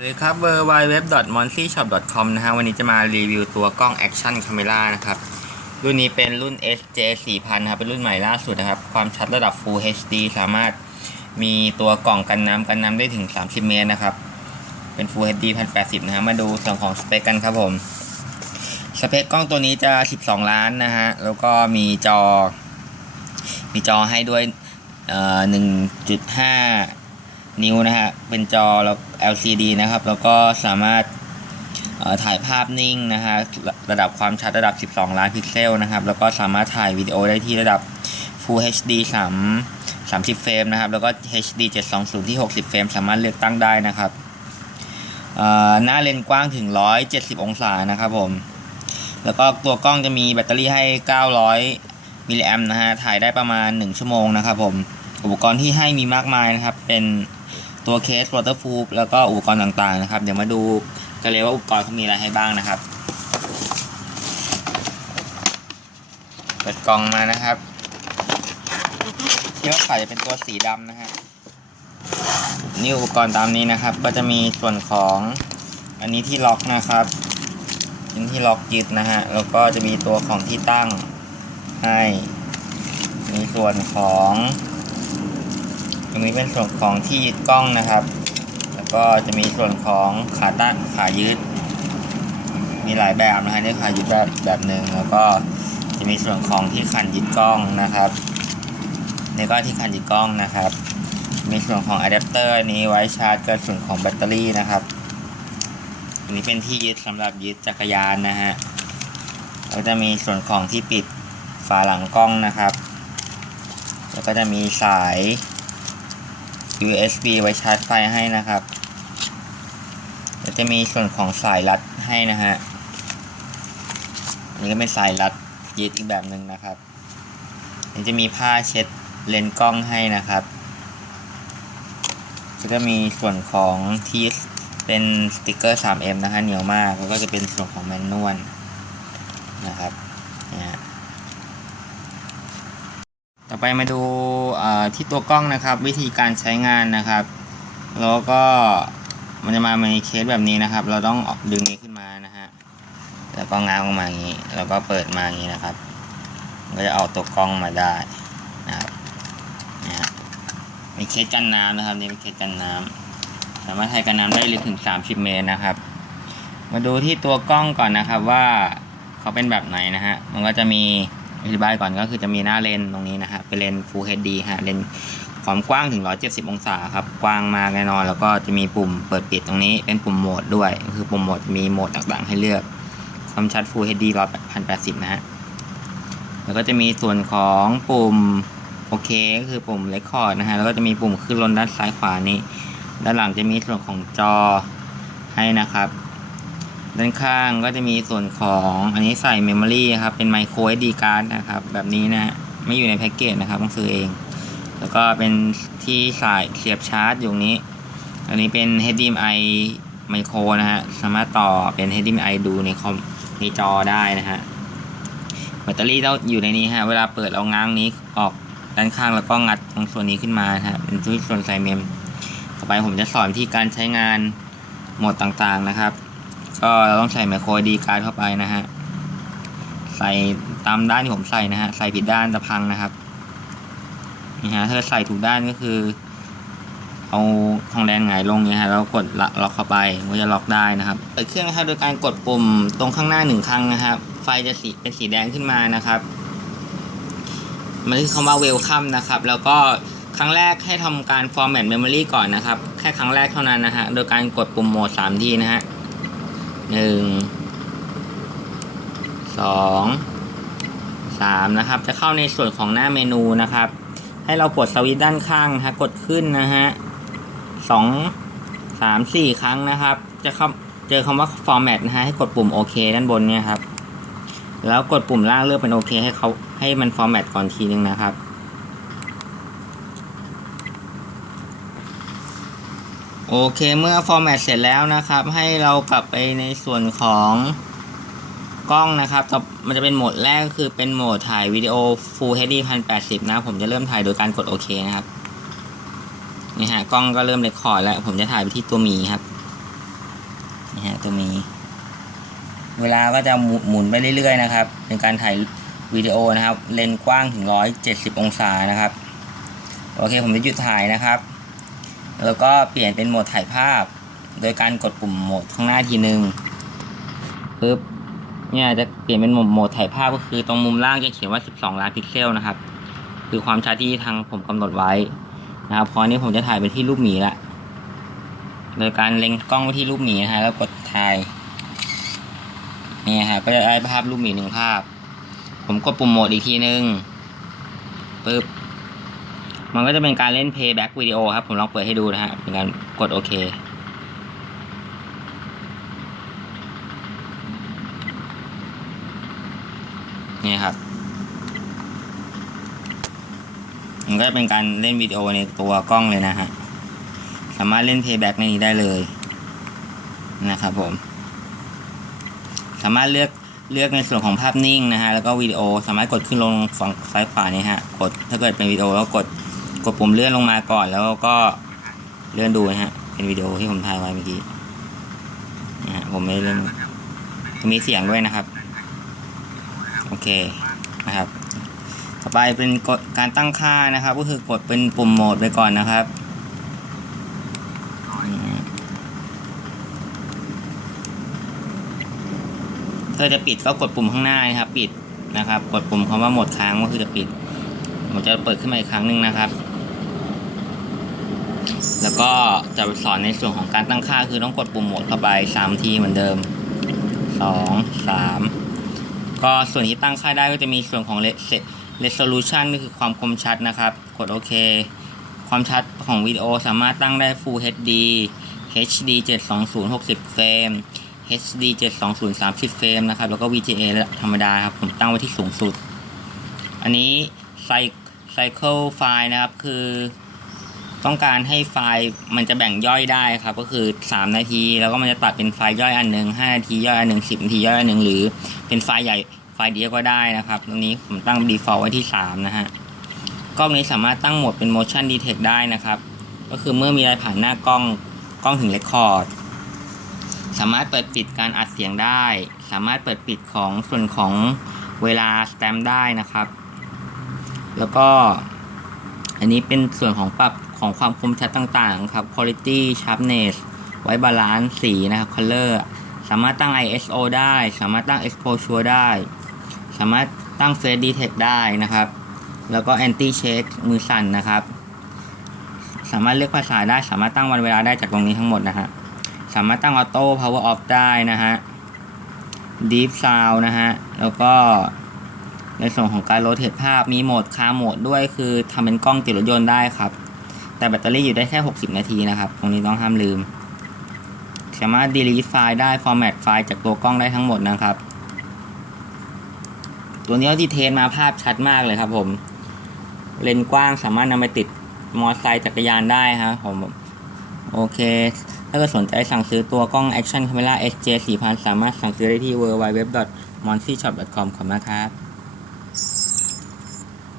สวัสดีครับ w w w m o n c y s h o p c o m นะฮะ วันนี้จะมารีวิวตัวกล้อง Action Camera นะครับ รุ่นนี้เป็นรุ่น SJ 4000ครับ เป็นรุ่นใหม่ล่าสุดนะครับ ความชัดระดับ Full HD สามารถมีตัวกล่องกันน้ำกันน้ำได้ถึง 30 เมตรนะครับ เป็น Full HD 1080 นะฮะ มาดูส่วนของสเปคกันครับผม สเปคกล้องตัวนี้จะ 12 ล้านนะฮะ แล้วก็มีจอ มีจอให้ด้วยเอ่อ1.5 นิ้วนะฮะ เป็นจอแล้ว LCD นะครับ แล้วก็สามารถถ่ายภาพนิ่งนะฮะ ระดับความชัดระดับ 12 ล้านพิกเซลนะครับ แล้วก็สามารถถ่ายวิดีโอได้ที่ระดับ Full HD 3 30 เฟรมนะครับ แล้วก็ HD 720 ที่ 60 เฟรม สามารถเลือกตั้งได้นะครับ หน้าเลนส์กว้างถึง 170 องศานะครับผม แล้วก็ตัวกล้องจะมีแบตเตอรี่ให้ 900 มิลลิแอมนะฮะ ถ่ายได้ประมาณ 1 ชั่วโมงนะครับผม อุปกรณ์ที่ให้มีมากมายนะครับ เป็น ตัวเคส waterproof แล้วก็อุปกรณ์ต่างๆนะครับ เดี๋ยวมาดูกันเลยว่าอุปกรณ์เขามีอะไรให้บ้างนะครับ เปิดกล่องมานะครับที่ว่าขายจะเป็นตัวสีดำนะฮะนี่อุปกรณ์ตามนี้นะครับ ก็จะมีส่วนของอันนี้ที่ล็อกนะครับเป็นที่ล็อกยึดนะฮะแล้วก็จะมีตัวของที่ตั้งให้มีส่วนของ รงนี้เป็นส่วนของที่ยึดกล้องนะครับ แล้วก็จะมีส่วนของขาตั้งขายึด มีหลายแบบนะฮะนี่ขายึดแบบแบบหนึ่งแล้วก็จะมีส่วนของที่ขันยึดกล้องนะครับนี่ก็ที่ขันยึดกล้องนะครับ มีส่วนของอะแดปเตอร์นี้ไว้ชาร์จกับส่วนของแบตเตอรี่นะครับอันนี้เป็นที่ยึดสำหรับยึดจักรยานนะฮะแล้วจะมีส่วนของที่ปิดฝาหลังกล้องนะครับ แล้วก็จะมีสาย USB ไว้ชาร์จไฟให้นะครับแล้วจะมีส่วนของสายรัดให้นะฮะอันนี้ก็เป็นสายรัดยึดอีกแบบหนึ่งนะครับนนี้จะมีผ้าเช็ดเลนส์กล้องให้นะครับแล้วก็มีส่วนของที่เป็นสติกเกอร์ 3M นะฮะเหนียวมาก แล้วก็จะเป็นส่วนของแมนนวลนะครับเนี่ยฮะ ต่ อไปมาดูที่ตัวกล้องนะครับ วิธีการใช้งานนะครับ แล้วก็มันจะมาในเคสแบบนี้นะครับ เราต้องออกดึงนี้ขึ้นมานะฮะแล้วก็ง้างออกมาอย่างนี้ แล้วก็เปิดมาอย่างนี้นะครับ ก็จะเอาตัวกล้องมาได้นะครับนี่ยฮะมีเคสกันน้ำนะครับนี่เป็นเคสกันน้ำสามารถให้กันน้ำได้ลึกถึง 30 เมตรนะครับ มาดูที่ตัวกล้องก่อนนะครับว่าเขาเป็นแบบไหนนะฮะมันก็จะมี อธิบายก่อนก็คือจะมีหน้าเลนตรงนี้นะฮะเป็นเลน Full HD ฮะเลนความกว้างถึง 170 องศาครับ กว้างมากแน่นอน แล้วก็จะมีปุ่มเปิดปิดตรงนี้ เป็นปุ่มโหมดด้วย คือปุ่มโหมดมีโหมดต่างๆ ให้เลือก ความชัด Full HD 1080 นะฮะ แล้วก็จะมีส่วนของปุ่มโอเคก็คือปุ่ม Record นะฮะ แล้วก็จะมีปุ่มขึ้นลงด้านซ้ายขวานี้ ด้านหลังจะมีส่วนของจอให้นะครับ ด้านข้างก็จะมีส่วนของอันนี้ใส่เมมโมรีครับ เป็นไมโคร SD card นะครับ แบบนี้นะ ไม่อยู่ในแพ็กเกจนะครับต้องซื้อเอง แล้วก็เป็นที่ใส่เสียบชาร์จอยู่นี้ อันนี้เป็น HDMI ไมโครนะฮะ สามารถต่อเป็น HDMI ดูในคอมในจอได้นะฮะ แบตเตอรี่ต้องอยู่ในนี้ฮะ เวลาเปิดเอาง้างนี้ออกด้านข้างแล้วก็งัดตรงส่วนนี้ขึ้นมาฮะ เป็นส่วนใส่เมม ต่อไปผมจะสอนวิธีการใช้งานโหมดต่างๆนะครับ ก็เราต้องใส่ไมโครดีการ์ดเข้าไปนะฮะ ใส่ตามด้านที่ผมใส่นะฮะ ใส่ผิดด้านจะพังนะครับ นี่ฮะ ถ้าใส่ถูกด้านก็คือ เอาทองแดงหงายลงเนี่ยฮะ แล้วกดล็อกเข้าไปมันจะล็อกได้นะครับ เปิดเครื่องนะครับ โดยการกดปุ่มตรงข้างหน้าหนึ่งครั้งนะครับ ไฟจะสีเป็นสีแดงขึ้นมานะครับมันคือคำว่า welcome นะครับ แล้วก็ครั้งแรกให้ทำการ format memory ก่อนนะครับ แค่ครั้งแรกเท่านั้นนะฮะ โดยการกดปุ่มโหมดสามทีนะฮะ หนึ่งสองสามนะครับ จะเข้าในส่วนของหน้าเมนูนะครับ ให้เรากดสวิตช์ด้านข้างนะฮะกดขึ้นนะฮะสองสามสี่ครั้งนะครับ จะเข้าเจอคำว่า format นะฮะให้กดปุ่มโอเคด้านบนเนี่ยครับ แล้วกดปุ่มล่างเลือกเป็นโอเคให้เขาให้มัน format ก่อนทีนึงนะครับ โอเคเมื่อ format เสร็จแล้วนะครับ ให้เรากลับไปในส่วนของกล้องนะครับต่อมันจะเป็นโหมดแรกก็คือเป็นโหมดถ่ายวิดีโอ Full HD 1080 นะ ผมจะเริ่มถ่ายโดยการกดโอเคนะครับนี่ฮะกล้องก็เริ่มเรคคอร์ดแล้ว ผมจะถ่ายไปที่ตัวมีครับนี่ฮะตัวมี เวลาก็จะหมุนไปเรื่อยๆนะครับเป็นการถ่ายวิดีโอนะครับ เลนส์กว้างถึง 170 องศานะครับ โอเคผมจะหยุดถ่ายนะครับ แล้วก็เปลี่ยนเป็นโหมดถ่ายภาพ โดยการกดปุ่มโหมดข้างหน้าทีนึงปึ๊บเนี่ยจะเปลี่ยนเป็นโหมดโหมดถ่ายภาพก็คือตรงมุมล่างจะเขียนว่า 12 ล้านพิกเซลนะครับ คือความชัดที่ทางผมกำหนดไว้นะครับพอนี้ผมจะถ่ายไปที่รูปหมีละโดยการเล็งกล้องไปที่รูปหมีนะฮะแล้วกดถ่ายนี่ฮะก็จะได้ภาพรูปหมีหนึ่งภาพ ผมกดปุ่มโหมดอีกทีนึงปึ๊บ มันก็จะเป็นการเล่น playback วิดีโอครับ ผมลองเปิดให้ดูนะฮะเป็นการกดโอเคนี่ครับ มันก็จะเป็นการเล่นวิดีโอในตัวกล้องเลยนะฮะ สามารถเล่น playback ในนี้ได้เลยนะครับผม สามารถเลือกเลือกในส่วนของภาพนิ่งนะฮะ แล้วก็วิดีโอ สามารถกดขึ้นลงฝั่งซ้ายขวานี่ฮะ กดถ้าเกิดเป็นวิดีโอแล้วกด กดปุ่มเลื่อนลงมาก่อนแล้วก็เลื่อนดูนะฮะ เป็นวิดีโอที่ผมถ่ายไว้เมื่อกี้นะฮะผมไม่เลื่อนจะมีเสียงด้วยนะครับ โอเคนะครับ ต่อไปเป็นกดการตั้งค่านะครับ ก็คือกดเป็นปุ่มโหมดไปก่อนนะครับถ้าจะปิดก็กดปุ่มข้างหน้านะครับ ปิดนะครับ กดปุ่มคำว่าหมดค้างก็คือจะปิดผมจะเปิดขึ้นมาอีกครั้งหนึ่งนะครับ ก็จะสอนในส่วนของการตั้งค่าคือต้องกดปุ่มโหมดเข้าไปสามทีเหมือนเดิมสองสามก็ส่วนที่ตั้งค่าได้ก็จะมีส่วนของ resolution ก็คือความคมชัดนะครับ กดโอเค ความชัดของวิดีโอสามารถตั้งได้ Full HD HD 720 60 เฟรม HD 720 30 เฟรมนะครับ แล้วก็ VGA ธรรมดาครับ ผมตั้งไว้ที่สูงสุด อันนี้ Cycle ไฟล์นะครับ คือ ต้องการให้ไฟล์มันจะแบ่งย่อยได้ครับ ก็คือ 3 นาที แล้วก็มันจะตัดเป็นไฟล์ย่อยอันหนึ่ง5นาทีย่อยอันหนึ่ง10 นาทีย่อยอันหนึ่งหรือเป็นไฟล์ใหญ่ไฟล์เดียวก็ได้นะครับตรงนี้ผมตั้ง default ไว้ที่ 3 นะฮะกล้องนี้สามารถตั้งโหมดเป็น motion detect ได้นะครับ ก็คือเมื่อมีอะไรผ่านหน้ากล้องกล้องถึง record สามารถเปิดปิดการอัดเสียงได้ สามารถเปิดปิดของส่วนของเวลา stamp ได้นะครับ แล้วก็อันนี้เป็นส่วนของปรับ ของความคมชัดต่างๆ ครับ quality sharpness ไว้บาลานซ์สีนะครับ color สามารถตั้ง ISO ได้ สามารถตั้ง exposure ได้ สามารถตั้ง face detect ได้นะครับ แล้วก็ anti shake มือสั่นนะครับ สามารถเลือกภาษาได้ สามารถตั้งวันเวลาได้จากตรงนี้ทั้งหมดนะฮะ สามารถตั้ง auto power off ได้นะฮะ deep sound นะฮะ แล้วก็ในส่วนของการโรเทตภาพมีโหมดคาโหมดด้วยคือทำเป็นกล้องติดรถยนต์ได้ครับ แต่แบตเตอรี่อยู่ได้แค่ 60 นาทีนะครับ ตรงนี้ต้องห้ามลืม สามารถ delete ไฟล์ได้ format ไฟล์จากตัวกล้องได้ทั้งหมดนะครับ ตัวนี้ที่เทสมาภาพชัดมากเลยครับผม เลนส์กว้างสามารถนำไปติดมอเตอร์ไซค์จักรยานได้ครับผม โอเค ถ้าเกิดสนใจสั่งซื้อตัวกล้อง Action Camera SJ 4000 สามารถสั่งซื้อได้ที่ www.monsyshop.com ขอบคุณมากครับ